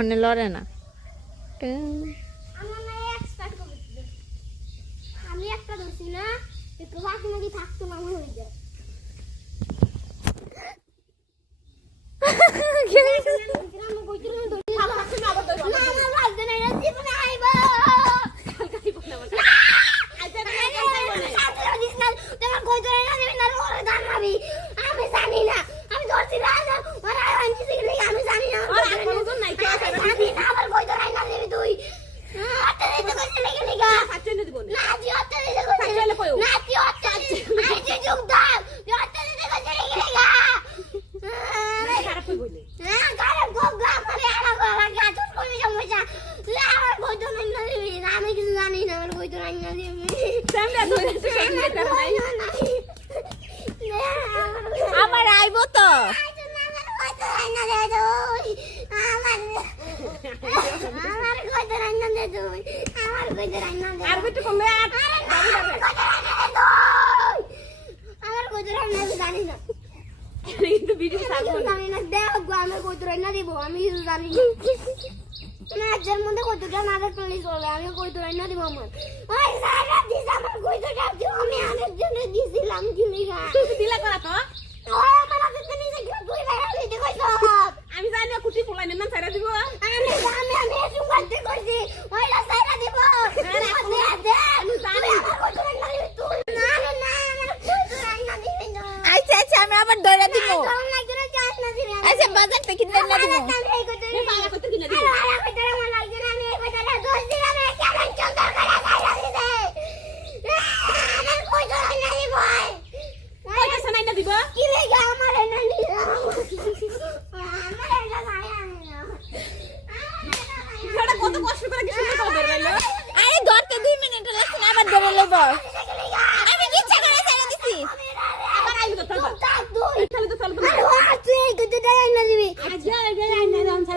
হনে লড়ে না। আমি একটা ধরছি না একটু বাকি নাকি থাকতো না হয়ে যায়। কইতো রান্না দিয়ে সামনে আবার আইব তো। আমার কত রান্না জানি না। কিন্তু ভিডিও থাকব জানি না দেখো আমি কইতরে আমি কিছু জানি। না নাচের মধ্যে কইতরে না দেব প্লিজ বলে আমি আমি আরেক কুটি ফুলাইনে না ছাড়া দিব। আমি আমি এসব করতে কইছি ওই আবার ধরে দিব। আচ্ছা বাজার থেকে কিনতে না দিব। কত কষ্ট করে কিছু আরে ধরতে দুই মিনিট লাগছে আবার ধরে